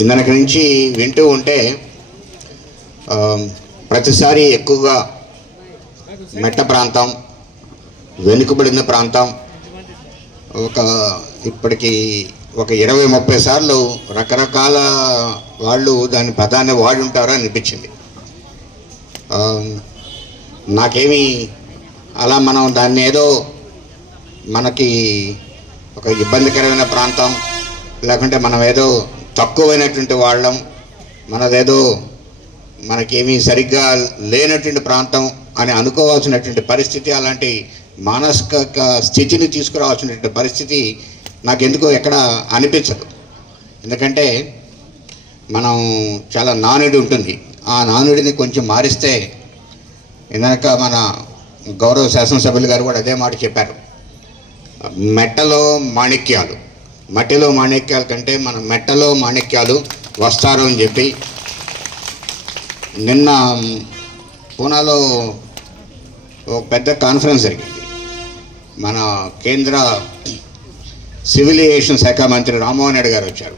ఇందనక నుంచి వింటూ ఉంటే ప్రతిసారి ఎక్కువగా మెట్ట ప్రాంతం వెనుకబడిన ప్రాంతం ఒక ఇప్పటికి ఒక ఇరవై ముప్పై సార్లు రకరకాల వాళ్ళు దాని పదాన్ని వాడి ఉంటారో అనిపించింది. నాకేమి అలా మనం దాన్ని ఏదో మనకి ఒక ఇబ్బందికరమైన ప్రాంతం లేకుంటే మనం ఏదో తక్కువైనటువంటి వాళ్ళం మనదేదో మనకేమీ సరిగ్గా లేనటువంటి ప్రాంతం అని అనుకోవాల్సినటువంటి పరిస్థితి అలాంటి మానసిక స్థితిని తీసుకురావాల్సినటువంటి పరిస్థితి నాకు ఎందుకో ఎక్కడ అనిపించదు. ఎందుకంటే మనం చాలా నానుడి ఉంటుంది. ఆ నానుడిని కొంచెం మారిస్తే ఇందాక మన గౌరవ శాసనసభ్యులు గారు కూడా అదే మాట చెప్పారు. మెట్టలో మాణిక్యాలు. మట్టిలో మాణిక్యాల కంటే మన మెట్టలో మాణిక్యాలు వస్తారు అని చెప్పి నిన్న పూనాలో ఒక పెద్ద కాన్ఫరెన్స్ జరిగింది. మన కేంద్ర సివిల్ ఏవియేషన్ శాఖ మంత్రి రామ్మోహన్ రెడ్డి గారు వచ్చారు.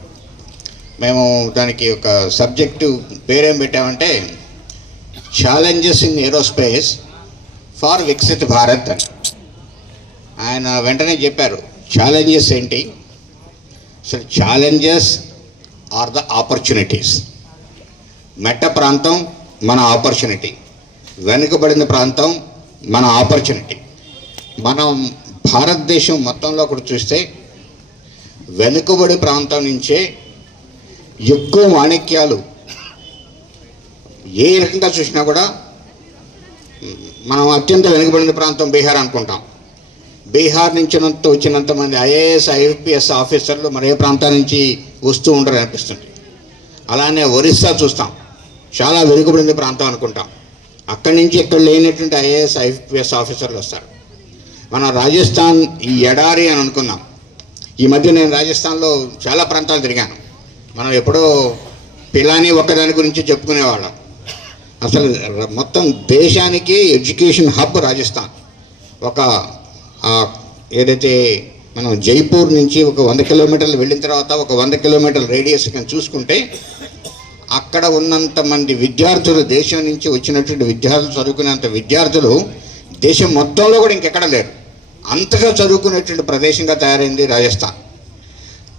మేము దానికి ఒక సబ్జెక్టు పేరేం పెట్టామంటే challenges in aerospace for Viksit Bharat అని. ఆయన వెంటనే చెప్పారు ఛాలెంజెస్ ఏంటి? So challenges are the opportunities మెట్ట ప్రాంతం మన ఆపర్చునిటీ వెనుకబడిన ప్రాంతం మన ఆపర్చునిటీ మనం భారతదేశం మొత్తంలో కూడా చూస్తే వెనుకబడి ప్రాంతం నుంచే ఎక్కువ మాణిక్యాలు ఏ రకంగా చూసినా కూడా మనం అత్యంత వెనుకబడిన ప్రాంతం బీహార్ అనుకుంటాం. బీహార్ నుంచి వచ్చినంత మంది ఐఏఎస్ ఐపిఎస్ ఆఫీసర్లు మరే ప్రాంతాల నుంచి వస్తూ ఉండరు అనిపిస్తుంది అలానే ఒరిస్సా చూస్తాం. చాలా వెనుకబడింది ప్రాంతం అనుకుంటాం. అక్కడి నుంచి ఇక్కడ లేనటువంటి ఐఏఎస్ ఐపీఎస్ ఆఫీసర్లు వస్తారు. మన రాజస్థాన్ ఈ ఎడారి అని అనుకున్నాం. ఈ మధ్య నేను రాజస్థాన్లో చాలా ప్రాంతాలు తిరిగాను. మనం ఎప్పుడో పిలాని ఒక్కదాని గురించి చెప్పుకునేవాళ్ళం. అసలు మొత్తం దేశానికి ఎడ్యుకేషన్ హబ్ రాజస్థాన్. ఒక ఏదైతే మనం జైపూర్ నుంచి ఒక వంద కిలోమీటర్లు వెళ్ళిన తర్వాత ఒక వంద కిలోమీటర్ల రేడియస్ కానీ చూసుకుంటే అక్కడ ఉన్నంత మంది విద్యార్థులు దేశం నుంచి వచ్చినటువంటి విద్యార్థులు చదువుకునేంత విద్యార్థులు దేశం మొత్తంలో కూడా ఇంకెక్కడ లేరు. అంతగా చదువుకునేటువంటి ప్రదేశంగా తయారైంది రాజస్థాన్.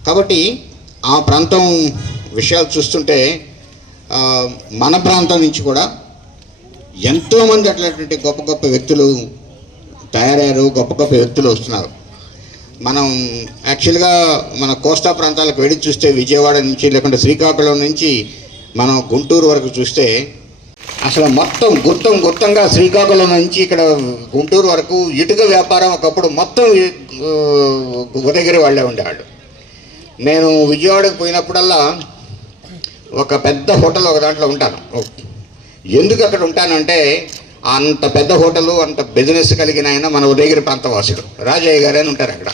కాబట్టి ఆ ప్రాంతం విషయాలు చూస్తుంటే మన ప్రాంతం నుంచి కూడా ఎంతోమంది అట్లాంటి గొప్ప గొప్ప వ్యక్తులు తయారయ్యారు గొప్ప గొప్ప వ్యక్తులు వస్తున్నారు. మనం యాక్చువల్గా మన కోస్తా ప్రాంతాలకు వెళ్ళి చూస్తే విజయవాడ నుంచి లేకుంటే శ్రీకాకుళం నుంచి మనం గుంటూరు వరకు చూస్తే అసలు మొత్తం గుర్తం గుర్తంగా శ్రీకాకుళం నుంచి ఇక్కడ గుంటూరు వరకు ఇటుక వ్యాపారం ఒకప్పుడు మొత్తం ఉదగిరి వాళ్ళే ఉండేవాళ్ళు. నేను విజయవాడకు పోయినప్పుడల్లా ఒక పెద్ద హోటల్ ఒక దాంట్లో ఉంటాను. ఎందుకు అక్కడ ఉంటానంటే అంత పెద్ద హోటలు అంత బిజినెస్ కలిగిన ఆయన మన ఉదయగిరి ప్రాంతవాసుడు. రాజయ్య గారు అని ఉంటారు అక్కడ.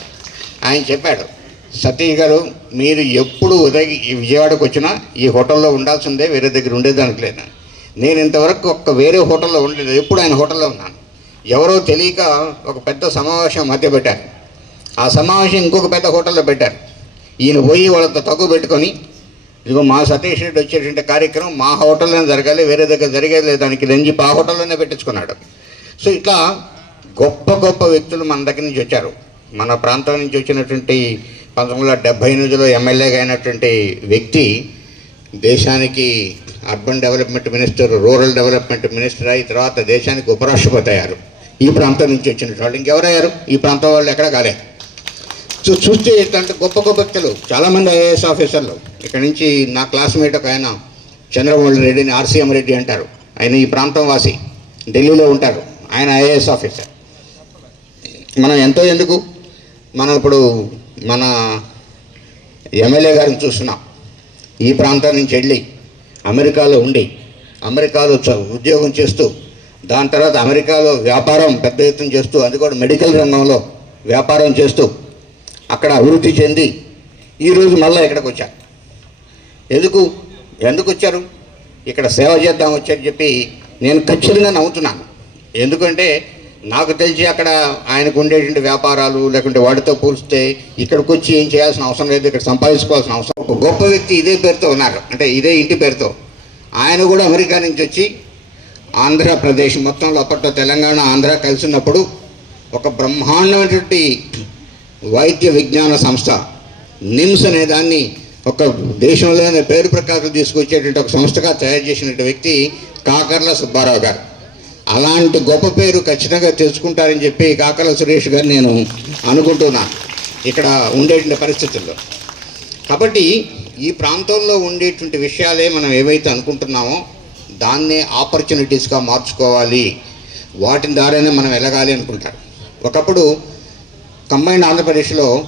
ఆయన చెప్పాడు సతీష్ గారు మీరు ఎప్పుడు ఉదయ ఈ విజయవాడకు వచ్చినా ఈ హోటల్లో ఉండాల్సిందే వేరే దగ్గర ఉండేదానికి లేదా. నేను ఇంతవరకు ఒక్క వేరే హోటల్లో ఉండలేదు ఎప్పుడు ఆయన హోటల్లో ఉన్నాను. ఎవరో తెలియక ఒక పెద్ద సమావేశం మధ్య పెట్టారు. ఆ సమావేశం ఇంకొక పెద్ద హోటల్లో పెట్టారు. ఈయన పోయి వాళ్ళతో తక్కువ పెట్టుకొని ఇదిగో మా సతీష్ రెడ్డి వచ్చేటువంటి కార్యక్రమం మా హోటల్లోనే జరగాలి వేరే దగ్గర జరిగేది లేదు. దానికి రంజి ఆ హోటల్లోనే పెట్టించుకున్నాడు. సో ఇట్లా గొప్ప గొప్ప వ్యక్తులు మన దగ్గర నుంచి వచ్చారు. మన ప్రాంతం నుంచి వచ్చినటువంటి పంతొమ్మిది వందల డెబ్బై ఎనిమిదిలో ఎమ్మెల్యేగా అయినటువంటి వ్యక్తి దేశానికి urban development minister rural development minister అయి తర్వాత దేశానికి ఉపరాష్ట్రపతి అయ్యారు. ఈ ప్రాంతం నుంచి వచ్చిన వాళ్ళు ఇంకెవరయ్యారు? ఈ ప్రాంతం వాళ్ళు ఎక్కడ కాలే సో చూస్తే ఇట్లాంటి గొప్ప గొప్ప వ్యక్తులు చాలామంది ఐఏఎస్ ఆఫీసర్లు ఇక్కడ నుంచి నా క్లాస్మేట్ ఒక ఆయన చంద్రమౌళి రెడ్డిని ఆర్సీఎం రెడ్డి అంటారు. ఆయన ఈ ప్రాంతం వాసి ఢిల్లీలో ఉంటారు. ఆయన ఐఏఎస్ ఆఫీసర్. మనం ఎంతో ఎందుకు? మనం ఇప్పుడు మన ఎమ్మెల్యే గారిని చూస్తున్నాం. ఈ ప్రాంతం నుంచి వెళ్ళి అమెరికాలో ఉండి అమెరికాలో చ- ఉద్యోగం చేస్తూ దాని తర్వాత అమెరికాలో వ్యాపారం పెద్ద ఎత్తున చేస్తూ అది కూడా మెడికల్ రంగంలో వ్యాపారం చేస్తూ అక్కడ అభివృద్ధి చెంది ఈరోజు మళ్ళీ ఇక్కడికి వచ్చారు. ఎందుకు? ఎందుకు వచ్చారు ఇక్కడ సేవ చేద్దాం వచ్చారు చెప్పి నేను ఖచ్చితంగా నవ్వుతున్నాను. ఎందుకంటే నాకు తెలిసి అక్కడ ఆయనకు ఉండేటువంటి వ్యాపారాలు లేకుంటే వాటితో పోలిస్తే ఇక్కడికి వచ్చి ఏం చేయాల్సిన అవసరం లేదు ఇక్కడ సంపాదించుకోవాల్సిన అవసరం ఒక ఒక గొప్ప వ్యక్తి ఇదే పేరుతో ఉన్నారు. అంటే ఇదే ఇంటి పేరుతో. ఆయన కూడా అమెరికా నుంచి వచ్చి ఆంధ్రప్రదేశ్ మొత్తంలో అప్పట్లో తెలంగాణ ఆంధ్ర కలిసి ఉన్నప్పుడు ఒక బ్రహ్మాండమైనటువంటి వైద్య విజ్ఞాన సంస్థ నిమ్స్ అనే దాన్ని ఒక దేశంలోనే పేరు ప్రకారం తీసుకొచ్చేటువంటి ఒక సంస్థగా తయారు చేసినటువంటి వ్యక్తి కాకర్ల సుబ్బారావు గారు. అలాంటి గొప్ప పేరు ఖచ్చితంగా తెచ్చుకుంటారని చెప్పి కాకర్ల సురేష్ గారు నేను అనుకుంటున్నాను ఇక్కడ ఉండేటువంటి పరిస్థితుల్లో. కాబట్టి ఈ ప్రాంతంలో ఉండేటువంటి విషయాలే మనం ఏవైతే అనుకుంటున్నామో దాన్నే ఆపర్చునిటీస్గా మార్చుకోవాలి. వాటిని ద్వారానే మనం వెళ్ళగాలి అనుకుంటారు. ఒకప్పుడు కంబైన్డ్ ఆంధ్రప్రదేశ్లో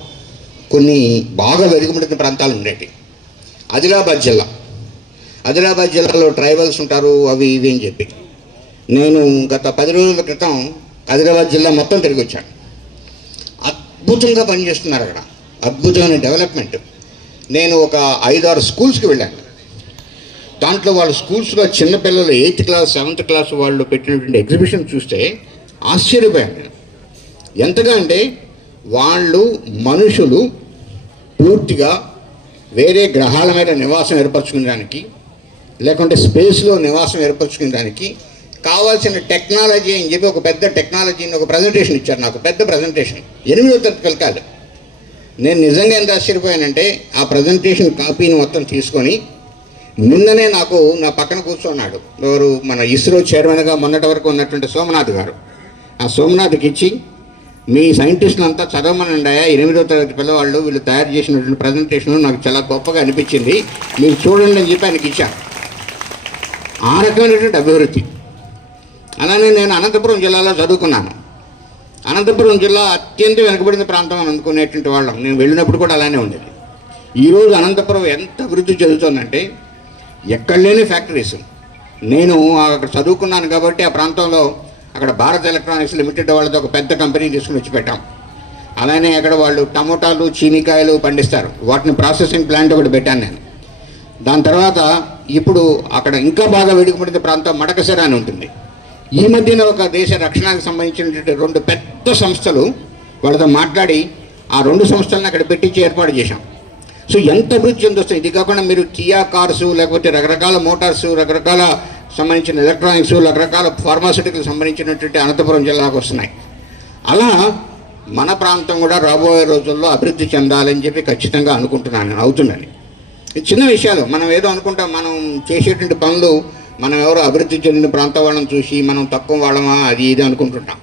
కొన్ని బాగా వెలుగుబడిన ప్రాంతాలు ఉండేవి ఆదిలాబాద్ జిల్లా. ఆదిలాబాద్ జిల్లాలో ట్రైబల్స్ ఉంటారు అవి ఇవి అని చెప్పి. నేను గత పది రోజుల క్రితం ఆదిలాబాద్ జిల్లా మొత్తం తిరిగి వచ్చాను అద్భుతంగా పనిచేస్తున్నారు అక్కడ. అద్భుతమైన డెవలప్మెంట్. నేను ఒక ఐదారు స్కూల్స్కి వెళ్ళాను. దాంట్లో వాళ్ళ స్కూల్స్లో చిన్నపిల్లలు ఎయిత్ క్లాస్ సెవెంత్ క్లాస్ వాళ్ళు పెట్టినటువంటి ఎగ్జిబిషన్ చూస్తే ఆశ్చర్యపోయాను ఎంతగా అంటే వాళ్ళు మనుషులు పూర్తిగా వేరే గ్రహాల మీద నివాసం ఏర్పరచుకునేదానికి లేకుంటే స్పేస్లో నివాసం ఏర్పరచుకునేదానికి కావాల్సిన టెక్నాలజీ అని చెప్పి ఒక పెద్ద టెక్నాలజీని ఒక ప్రజెంటేషన్ ఇచ్చారు నాకు పెద్ద ప్రజెంటేషన్. ఎనిమిదో తరగతి పిల్లకాయలు నేను నిజంగా ఎంత ఆశ్చర్యపోయానంటే ఆ ప్రజెంటేషన్ కాపీని మొత్తం తీసుకొని నిన్ననే నాకు నా పక్కన కూర్చున్నాడు ఎవరు? మన ఇస్రో చైర్మన్గా మొన్నటి వరకు ఉన్నటువంటి సోమనాథ్ గారు. ఆ సోమనాథ్కి ఇచ్చి మీ సైంటిస్టులు అంతా చదవమనండి ఎనిమిదో తరగతి పిల్లవాళ్ళు వీళ్ళు తయారు చేసినటువంటి ప్రజెంటేషన్ నాకు చాలా గొప్పగా అనిపించింది. మీరు చూడండి అని చెప్పి ఆయనకి ఇచ్చాను. ఆ రకమైనటువంటి అభివృద్ధి. అలానే నేను అనంతపురం జిల్లాలో చదువుకున్నాను. అనంతపురం జిల్లా అత్యంత వెనుకబడిన ప్రాంతం అని అనుకునేటువంటి వాళ్ళం. నేను వెళ్ళినప్పుడు కూడా అలానే ఉండేది. ఈరోజు అనంతపురం ఎంత అభివృద్ధి చెందుతుందంటే ఎక్కడ లేని ఫ్యాక్టరీస్ నేను అక్కడ చదువుకున్నాను కాబట్టి ఆ ప్రాంతంలో అక్కడ భారత్ ఎలక్ట్రానిక్స్ లిమిటెడ్ వాళ్ళతో ఒక పెద్ద కంపెనీ తీసుకుని వచ్చి పెట్టాం. అలానే అక్కడ వాళ్ళు టమోటాలు చీనికాయలు పండిస్తారు. వాటిని ప్రాసెసింగ్ ప్లాంట్ ఒకటి పెట్టాను నేను. దాని తర్వాత ఇప్పుడు అక్కడ ఇంకా బాగా వెనుకబడిన ప్రాంతం మడకసిర అని ఉంటుంది. ఈ మధ్యన ఒక దేశ రక్షణకు సంబంధించినటువంటి రెండు పెద్ద సంస్థలు వాళ్ళతో మాట్లాడి ఆ రెండు సంస్థలను అక్కడ పెట్టించి ఏర్పాటు చేశాం. సో ఎంత అభివృద్ధి చెందొస్తుంది? ఇది కాకుండా మీరు కియా కార్స్ లేకపోతే రకరకాల మోటార్సు రకరకాల సంబంధించిన ఎలక్ట్రానిక్స్ రకరకాల ఫార్మాసిటికల్ సంబంధించినటువంటి అనంతపురం జిల్లాకు వస్తున్నాయి. అలా మన ప్రాంతం కూడా రాబోయే రోజుల్లో అభివృద్ధి చెందాలని చెప్పి ఖచ్చితంగా అనుకుంటున్నాను నేను అవుతుందని చిన్న విషయాలు మనం ఏదో అనుకుంటాం మనం చేసేటువంటి పనులు మనం ఎవరో అభివృద్ధి చెందిన ప్రాంతం వాళ్ళని చూసి మనం తక్కువ వాళ్ళమా అది ఇది అనుకుంటుంటాం.